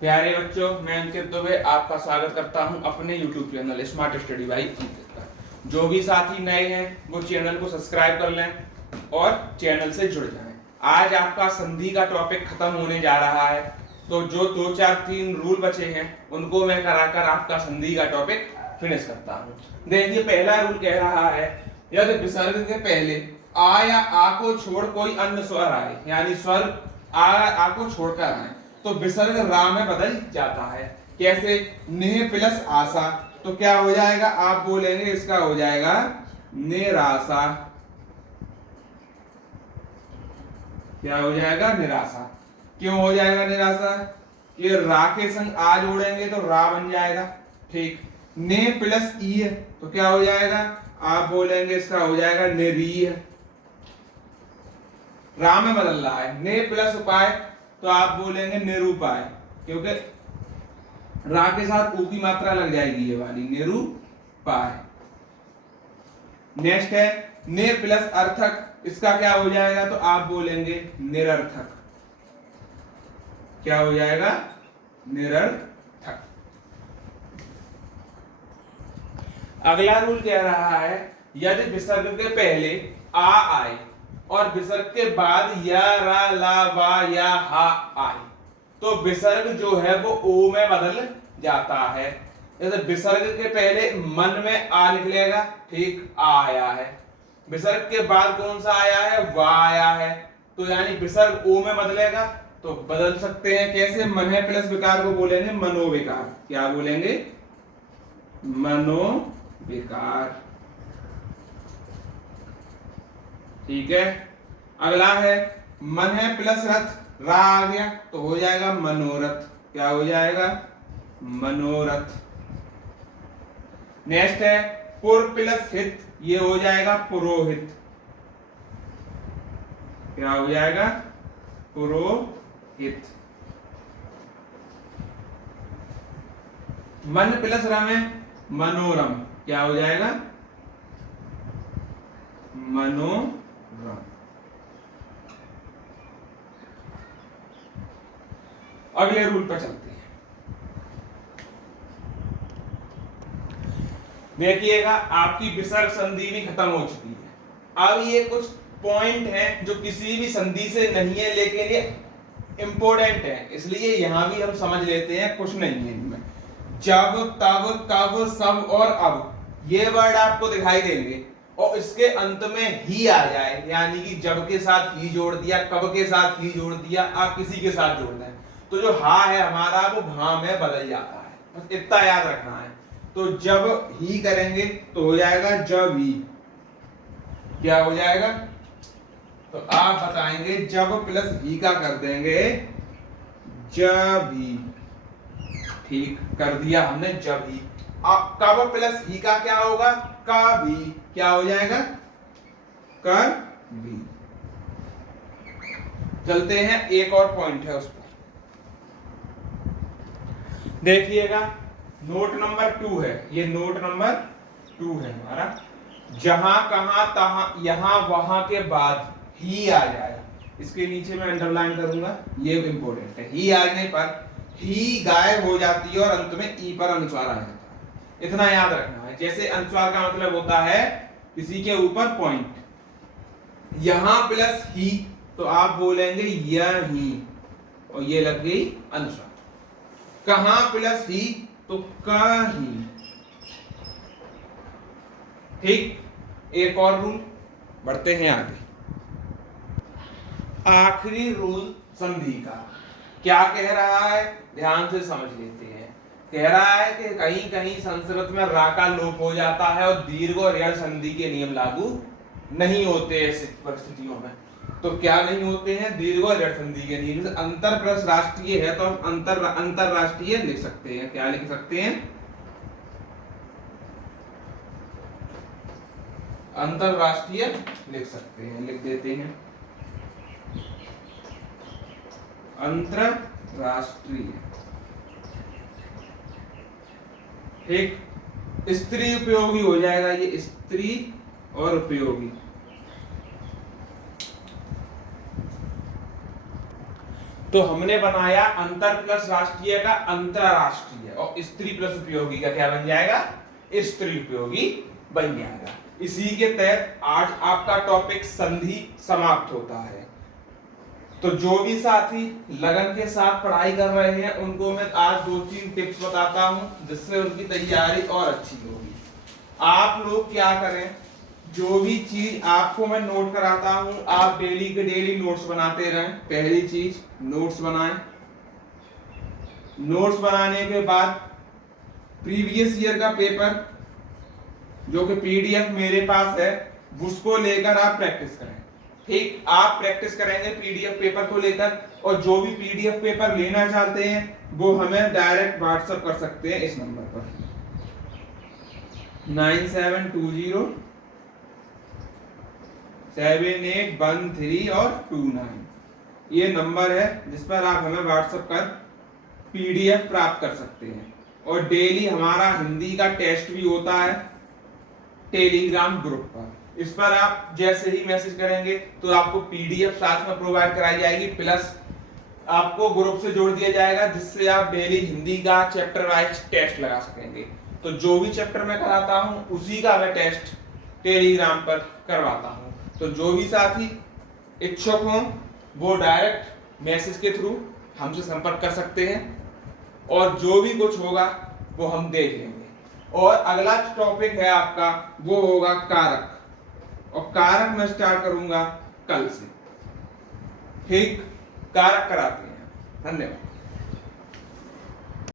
प्यारे बच्चों, मैं अंकित दुबे आपका स्वागत करता हूं अपने YouTube channel Smart Study by Ankit का। जो भी साथी नए हैं वो चैनल को सब्सक्राइब कर लें और चैनल से जुड़ जाएं। आज आपका संधि का टॉपिक खत्म होने जा रहा है, तो जो 2 4 3 रूल बचे हैं उनको मैं कराकर आपका संधि का टॉपिक फिनिश करता हूं। देखिए, पहला रूल कह रहा है यदि विसर्ग के पहले आ या आ को छोड़ कोई अन्य स्वर आए, यानी स्वर आ को छोड़कर आए तो विसर्ग रा में बदल जाता है। कैसे? नेह प्लस आशा, तो क्या हो जाएगा? आप बोलेंगे इसका हो जाएगा निराशा। क्या हो जाएगा? निराशा। क्यों हो जाएगा निराशा? ये रा के संग आ जोड़ेंगे तो रा बन जाएगा। ठीक। ने प्लस ई है तो क्या हो जाएगा? आप बोलेंगे इसका हो जाएगा निरीह। रा में बदल रहा है। ने प्लस उपाय तो आप बोलेंगे निरूपाय, क्योंकि रा के साथ ऊ की मात्रा लग जाएगी ये वाली, निरूपाय। नेक्स्ट है ने प्लस अर्थक, इसका क्या हो जाएगा? तो आप बोलेंगे निरर्थक। क्या हो जाएगा? निरर्थक। अगला रूल कह रहा है यदि विसर्ग के पहले आ आए और विसर्ग के बाद या रा ला वा या हा आए तो विसर्ग जो है वो ओ में बदल जाता है। जैसे विसर्ग के पहले मन में आ निकलेगा, ठीक, आ आया है। विसर्ग के बाद कौन सा आया है? वा आया है, तो यानी विसर्ग ओ में बदलेगा। तो बदल सकते हैं कैसे? मन है प्लस विकार को बोलेंगे मनोविकार। क्या बोलेंगे? मनोविकार। ठीक है। अगला है मन है प्लस रथ, रा आ गया तो हो जाएगा मनोरथ। क्या हो जाएगा? मनोरथ। नेक्स्ट है पुर प्लस हित, ये हो जाएगा पुरोहित। क्या हो जाएगा? पुरोहित। मन प्लस रम है मनोरम। क्या हो जाएगा? मनोरम। अगले रूल पर चलते हैं। देखिएगा, आपकी विसर्ग संधि भी खत्म हो चुकी है। अब ये कुछ पॉइंट हैं जो किसी भी संधि से नहीं है लेकिन ये इंपॉर्टेंट है, इसलिए यहां भी हम समझ लेते हैं, कुछ नहीं है इनमें। जब, तब, कब, सब और अब, ये वर्ड आपको दिखाई देंगे और इसके अंत में ही आ जाए, यानी कि जब के साथ ही जोड़ दिया, कब के साथ ही जोड़ दिया, आप किसी के साथ जोड़ दें तो जो हा है हमारा वो भा में बदल जाता है। बस इतना याद रखना है। तो जब ही करेंगे तो हो जाएगा जब ही। क्या हो जाएगा? तो आप बताएंगे जब प्लस ही का कर देंगे जब ही। ठीक कर दिया हमने, जब ही। कब प्लस ही का क्या होगा? कभी। क्या हो जाएगा? कभी। चलते हैं, एक और पॉइंट है उस पर देखिएगा। नोट नंबर 2 है, ये नोट नंबर 2 है हमारा। जहां कहां तहां यहां वहां के बाद ही आ जाए, इसके नीचे मैं अंडरलाइन करूंगा, ये इंपॉर्टेंट है। ही आने पर ही गायब हो जाती है और अंत में ई पर अनुस्वार आ जाता है। इतना याद रखना है। जैसे अनुस्वार का मतलब होता है किसी के ऊपर पॉइंट। यहां प्लस ही तो आप बोलेंगे यही, और ये लग गई अनुस्वार। कहां प्लस ही तो कहीं। ठीक। एक और रूल, बढ़ते हैं आगे। आखिरी रूल संधि का क्या कह रहा है? ध्यान से समझ लेते हैं। कह रहा है कि कहीं कहीं संस्कृत में रा का लोप हो जाता है और दीर्घ और ऋण संधि के नियम लागू नहीं होते ऐसी परिस्थितियों में। तो क्या नहीं होते हैं? दीर्घ और ऋण संधि के नियम। अंतर प्लस राष्ट्रीय है तो हम अंतरराष्ट्रीय लिख सकते हैं। क्या लिख सकते हैं? अंतरराष्ट्रीय लिख सकते हैं। लिख देते हैं अंतरराष्ट्रीय। ठीक। स्त्री उपयोगी हो जाएगा, ये स्त्री और उपयोगी। तो हमने बनाया अंतर प्लस राष्ट्रीय का अंतरराष्ट्रीय, और स्त्री प्लस उपयोगी का क्या बन जाएगा, स्त्री उपयोगी बन जाएगा। इसी के तहत आज आपका टॉपिक संधि समाप्त होता है। तो जो भी साथी लगन के साथ पढ़ाई कर रहे हैं उनको मैं आज 2-3 टिप्स बताता हूं जिससे उनकी तैयारी और अच्छी होगी। आप लोग क्या करें, जो भी चीज आपको मैं नोट कराता हूं आप डेली के डेली नोट्स बनाते रहें। पहली चीज नोट्स बनाएं। नोट्स बनाने के बाद प्रीवियस ईयर का पेपर जो कि पीडीएफ मेरे पास है उसको लेकर आप प्रैक्टिस करें। ठीक, आप प्रैक्टिस करेंगे पीडीएफ पेपर को लेकर, और जो भी पीडीएफ पेपर लेना चाहते हैं वो हमें डायरेक्ट व्हाट्सएप कर सकते हैं इस नंबर पर 97207813 और 29। ये नंबर है जिस पर आप हमें व्हाट्सएप कर पीडीएफ प्राप्त कर सकते हैं। और डेली हमारा हिंदी का टेस्ट भी होता है टेलीग्राम ग्रुप पर। इस पर आप जैसे ही मैसेज करेंगे तो आपको पीडीएफ साथ में प्रोवाइड कराई जाएगी, प्लस आपको ग्रुप से जोड़ दिया जाएगा जिससे आप डेली हिंदी का चैप्टर वाइज टेस्ट लगा सकेंगे। तो जो भी चैप्टर मैं कराता हूं उसी का मैं टेस्ट टेलीग्राम पर करवाता हूं। तो जो भी साथी इच्छुक हों वो डायरेक्ट मैसेज के थ्रू हमसे संपर्क कर सकते हैं, और जो भी कुछ होगा वो हम देख लेंगे। और अगला टॉपिक है आपका वो होगा कारक, और कारक मैं स्टार्ट करूंगा कल से। ठीक, कारक कराते हैं। धन्यवाद।